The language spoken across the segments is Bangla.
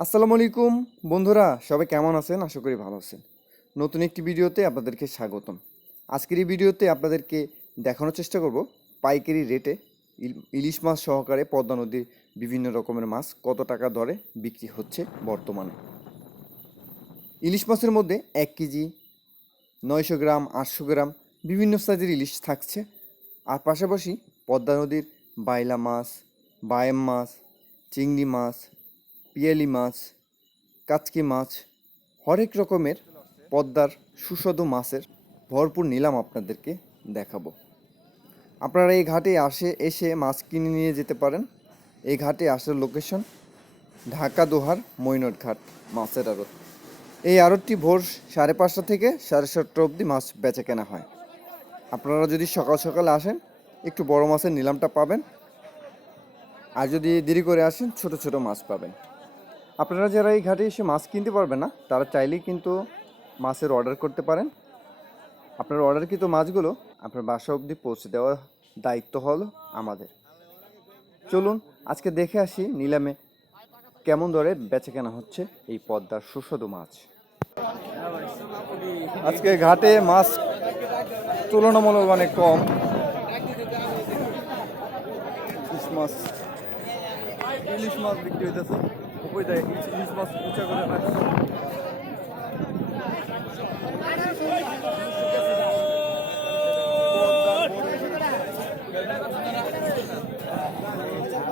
আসসালামু আলাইকুম। বন্ধুরা, সবাই কেমন আছেন? আশা করি ভালো আছেন। নতুন একটি ভিডিওতে আপনাদেরকে স্বাগতম। আজকের এই ভিডিওতে আপনাদেরকে দেখানোর চেষ্টা করব পাইকারি রেটে ইল- ইলিশ মাছ সহকারে পদ্মা নদীর বিভিন্ন রকমের মাছ কত টাকা দরে বিক্রি হচ্ছে বর্তমানে। ইলিশ মাছের মধ্যে এক কেজি, নয়শো গ্রাম, আটশো গ্রাম বিভিন্ন সাইজের ইলিশ থাকছে। আর পাশাপাশি পদ্মা নদীর বাইলা মাছ, বায়াম মাছ, চিংড়ি মাছ পিয়ালি মাছ, কাচকি মাছ, হরেক রকমের পদ্মার সুস্বাদু মাছের ভরপুর নিলাম আপনাদেরকে দেখাবো। আপনারা এই ঘাটে আসে, এসে মাছ কিনে নিয়ে যেতে পারেন। এই ঘাটে আসার লোকেশন ঢাকা দোহার মৈনট ঘাট মাছের আড়ত। এই আড়তটি ভোর সাড়ে পাঁচটা থেকে সাড়ে সাতটা অবধি মাছ বেচা কেনা হয়। আপনারা যদি সকাল সকাল আসেন, একটু বড় মাছের নিলামটা পাবেন। আর যদি দেরি করে আসেন, ছোট ছোট মাছ পাবেন। আপনারা যারা এই ঘাটে এসে মাছ কিনতে পারবেন না, তারা চাইলেই কিন্তু মাছের অর্ডার করতে পারেন। আপনার অর্ডারকৃত মাছগুলো আপনার বাসা অবধি পৌঁছে দেওয়ার দায়িত্ব হল আমাদের। চলুন, আজকে দেখে আসি নিলামে কেমন দরে বেচে কেনা হচ্ছে এই পদ্মার সুস্বাদু মাছ। আজকে ঘাটে মাছ তুলনামূলক অনেক কম। ইলিশ মাছ ইলিশ মাছ বিক্রি হইতেছে। ওই দেয় ইলিশ মাছ উঁচা করে রাখছে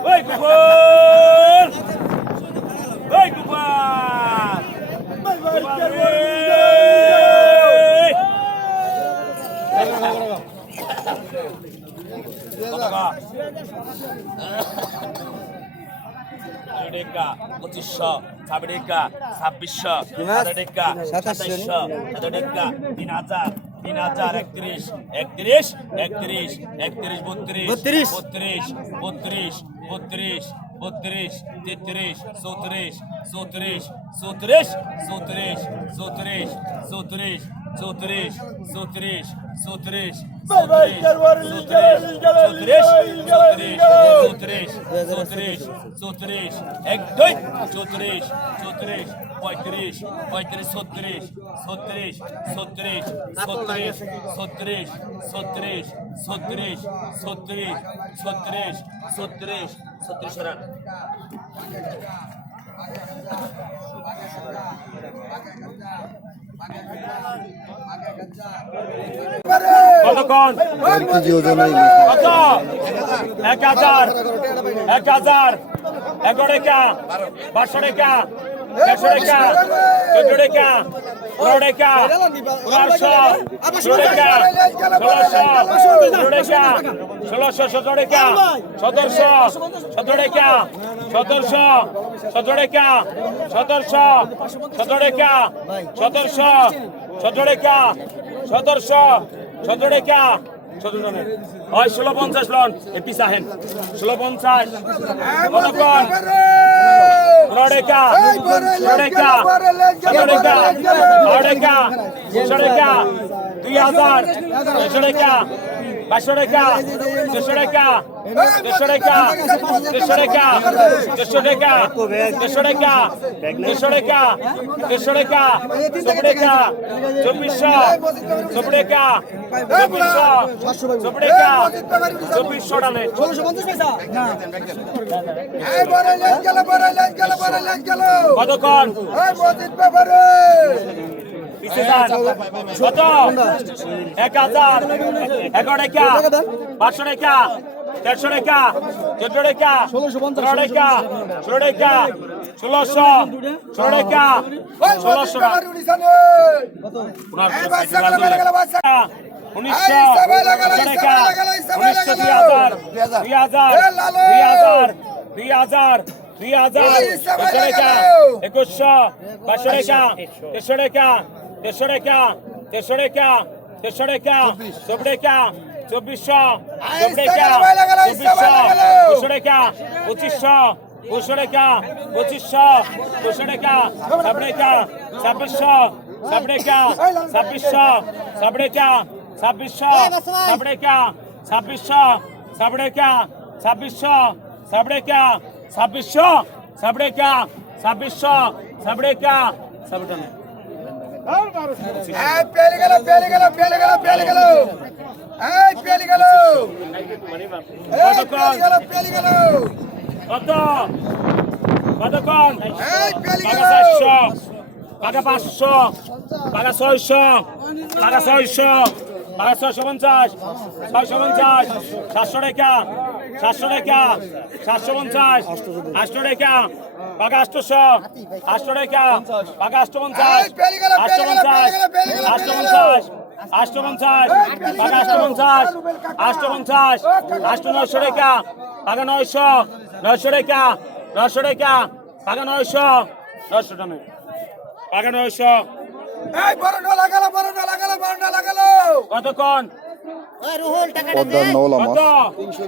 Hey, Kupal! Hey, Kupal! Kupal, hey! Kupal! Oi, Cupar! পঁচিশশো ছাব্বিশা ছাব্বিশশো সাতাশিকা সাতাশশো সাতাশিকা তিন হাজার তিন হাজার একত্রিশ একত্রিশ একত্রিশ একত্রিশ বত্রিশ। বত্রিশ বত্রিশ বত্রিশ বত্রিশ তেত্রিশ চৌত্রিশ চৌত্রিশ চৌত্রিশ চৌত্রিশ চৌত্রিশ চৌত্রিশ চৌত্রিশ চৌত্রিশ চৌত্রিশ চৌত্রিশ চৌত্রিশ চৌত্রিশ চৌত্রিশ চৌত্রিশ এক দুই চৌত্রিশ চৌত্রিশ পঁয়ত্রিশ পঁয়ত্রিশ ছত্রিশ ছত্রিশ ছত্রিশ ছত্রিশ ছত্রিশ ছত্রিশ ছত্রিশ ছত্রিশ ছত্রিশ ছত্রিশ ছত্রিশ রান কতক্ষণ কেজি ওজন কত এক হাজার। এক হাজার। এগারো টাকা। পাঁচশো টাকা। একশো টাকা। চোদ্দ টাকা। পনেরো টাকা। ষোলোশো সতেরো কা সতেরোশো সতেরো কা সতেরোশো সতেরো কা সতেরোশো সতেরো কা সতেরোশো সতেরো কা সতেরোশো জনের হয় ষোলো পঞ্চাশ লন এপি সাহেন ষোলো পঞ্চাশ। কতক্ষণ দুই হাজার দেড়শো টাকা দেড়শো টাকা দেড়শো টাকা দেড়শো টাকা দেড়শো টাকা দেড়শো টাকা দেড়শো টাকা দেড়শো টাকা চব্বিশ টাকা চব্বিশশো চব্বিশ টাকা চব্বিশশো চব্বিশ টাকা চব্বিশশো ডালে কতক্ষণ। কত এক হাজার এগারো টাকা পাঁচশো টাকা দেড়শো টাকা চোদ্দ টাকা পনেরো টাকা ষোলো টাকা ষোলোশো ষোলো টাকা ষোলোশো উনিশশো টাকা উনিশশো দুই হাজার দুই হাজার দুই হাজার দুই হাজার দুই হাজার একুশশো পাঁচশো টাকা টাকা দেড়শো টাকা দেড়শো টাকা দেড়শো টাকা চব্বিশ টাকা চব্বিশশো চব্বিশ টাকা চব্বিশশো দুশো টাকা পঁচিশশো দুশো টাকা পঁচিশশো দুশো টাকা ছাব্বিশ টাকা ছাব্বিশশো ছাব্বিশ টাকা ছাব্বিশশো ছাব্বিশ টাকা ছাব্বিশশো ছাব্বিশ টাকা ছাব্বিশশো ছাব্বিশ টাকা ছাব্বিশশো টাকা টাকা পেলে গেল পেলে গেল পেলে গেল পেলে গেল। এই, পেলে গেল। পেলে গেল পেলে গেল। কত কতক্ষণ এই, পেলে গেল। টাকা, সাতশো টাকা, সাতশো পঞ্চাশ, আটশো টাকা টাকা পঞ্চাশ। পঞ্চাশ। পঞ্চাশ। পঞ্চাশ। পঞ্চাশ। পঞ্চাশ। নয়শো টাকা নয়শো। নয়শো টাকা নয়শো টাকা নয়শো। নয়শো টাকা নয়শো। কতক্ষণ? পদ্মার মাছ তিনশো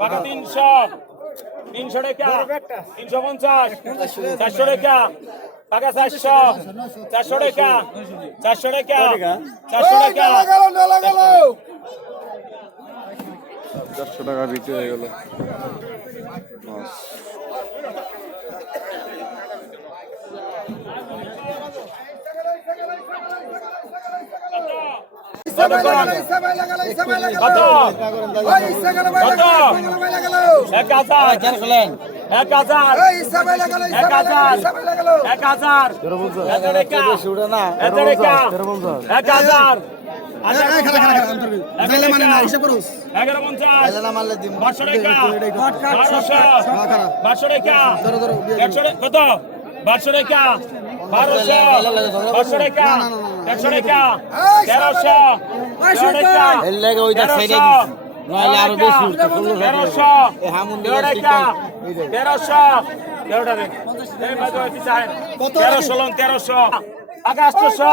টাকা তিনশো। তিনশো টাকা। তিনশো পঞ্চাশ। চারশো টাকা। টাকা চারশো। চারশো টাকা। চারশো টাকা। চারশো টাকা। চারশো টাকা বিক্রি হয়ে গেল মাছ কতক্ষণ ইসা বাইলা গেল ইসা বাইলা গেল কত ওই ইসা গেল বাইলা গেল কত? ইসা গেল বাইলা গেল এক হাজার এক হাজার এক হাজার এক হাজার কত বারোশো টাকা বারোশো বারোশো টাকা একশো টাকা তেরোশো তেরো টাকা তেরোশো নইলে আরও বেশি। তেরোশো তেরো টাকা তেরোশো তেরো টাকা। তেরোশো লং তেরোশো আটশোশো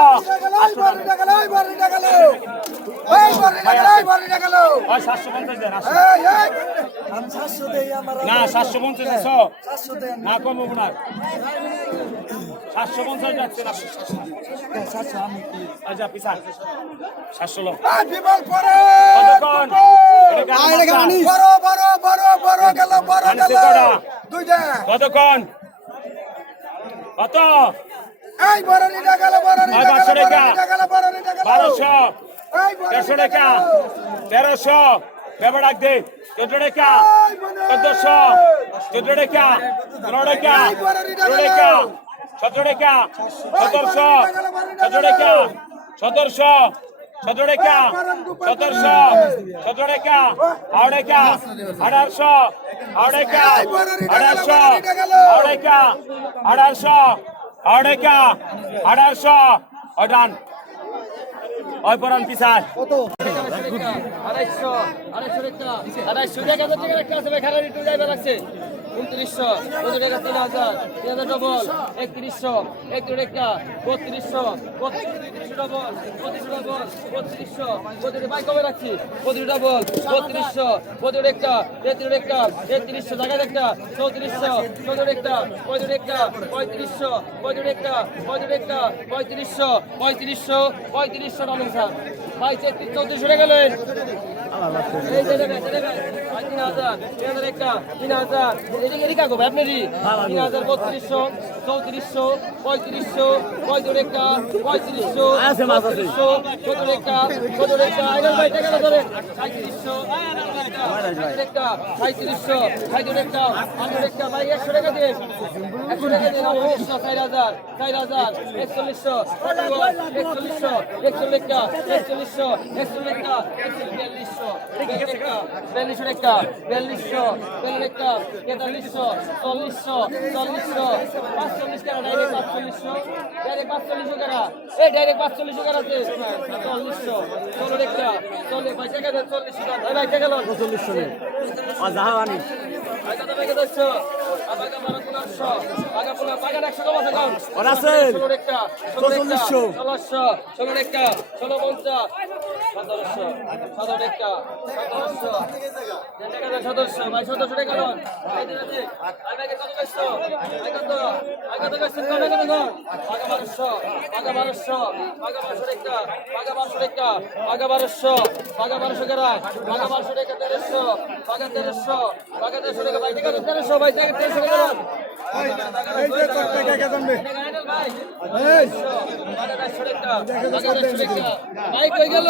এই না সাতশো পঞ্চাশ না কমবো না সাতশো পঞ্চাশ যাচ্ছে না। আচ্ছা পিসা সাতশো লোক। বিমল পরে? বড় বড় বড় বড় গেল বড় গেল দুইটা। কতক্ষণ? কত? এই বড়িটা গেল বড়িটা আর গেল পাঁচশো টাকা। গেল বারোশো। দেড়শো টাকা তেরোশো। ডাক দে। চোদ্দ টাকা চোদ্দশো। চোদ্দ টাকা পনেরো টাকা ষোলো টাকা সতেরো টাকা সতেরোশো সতেরো টাকা সতেরোশো সতেরো টাকা সতেরোশো সতেরো টাকা আড়াই টাকা আঠারোশো আড়াই টাকা আঠারোশো আড়াই টাকা আঠারোশো আড়াই টাকা আঠারোশো অডান ওই পরান পিসায় আড়াইশো আড়াইশো টাকা আড়াইশো টাকা টাকা একটা আছে ভাই খারাপ একটু লাগছে উনত্রিশশো কত টাকা তিন হাজার তিন ডবল একত্রিশশো একত্রিশ টাকা বত্রিশশো বত্রিশশো ডবল পঁচিশশো ডবল বত্রিশশো বত্রিশ বাইক কবে রাখছি ডবল বত্রিশশো বত্রিশ একটা তেত্রিশ একটা, তেত্রিশশো জায়গা একটা, চৌত্রিশশো চৌত্রিশ একটা পঁয়ত্রিশ একটা, পঁয়ত্রিশশো পঁয়ত্রিশ একটা পঁয়ত্রিশ একটা, পঁয়ত্রিশশো পঁয়ত্রিশশো পঁয়ত্রিশশো রানিং স্যার। বাইশ একত্রিশ চৌত্রিশশো তিন হাজার, তিন হাজার একটা, তিন হাজার। এদিকে, এদিকে আপনারই। তিন হাজার বত্রিশশো, চৌত্রিশশো, পঁয়ত্রিশশো, পঁয়ত্রিশ একটা, পঁয়ত্রিশশো, সত্তর একটা, সত্তর একটা। এই নেন সাঁইত্রিশ একটা, আঠারো একটা। ভাই, একশো টাকা দিন। একশো টাকা দিন, চার হাজার, চার হাজার, একচল্লিশশো, একচল্লিশশো, একচল্লিশ একচল্লিশশো, একচল্লিশ একটা, একচল্লিশ, বিয়াল্লিশশো, বিয়াল্লিশশো একটা, বিয়াল্লিশশো, বিয়াল্লিশ একটা, তেতাল্লিশশো, চল্লিশশো, চল্লিশশো, পাঁচচল্লিশ কেন ডাইরেক্ট পাঁচচল্লিশশো ডাইরেক্ট পাঁচচল্লিশশো কেনা এই ডাইরেক্ট পাঁচচল্লিশশো কেনাতে চল্লিশশো ষোলো একটা চল্লিশ টাকা দেন? চল্লিশশো টাকা ভাই টাকা চল্লিশশো আগা পনেরো পাগান একশো কম আছে চল্লিশশো ষোলো একটা ষোলো পঞ্চাশ। সতেরোশো। সতেরো একটা। সতেরোশো। টাকা সতেরোশো। ভাই সতেরোশো টাকা আই ভাই কত কইছো আই কত? আই কত কইছো কত কত দাও আগা বারোশো। আগা বারোশো। আগা বারোশো একটা। আগা বারোশো একটা। আগা বারোশো। আগা বারোশো কেরা? আগা বারোশো টাকা তেরোশো। আগা তেরোশো। আগা তেরোশো টাকা ভাই টাকা তেরোশো। ভাই তেরোশো টাকা এই যে তোর টাকা কে জানবে এই ভাই গেল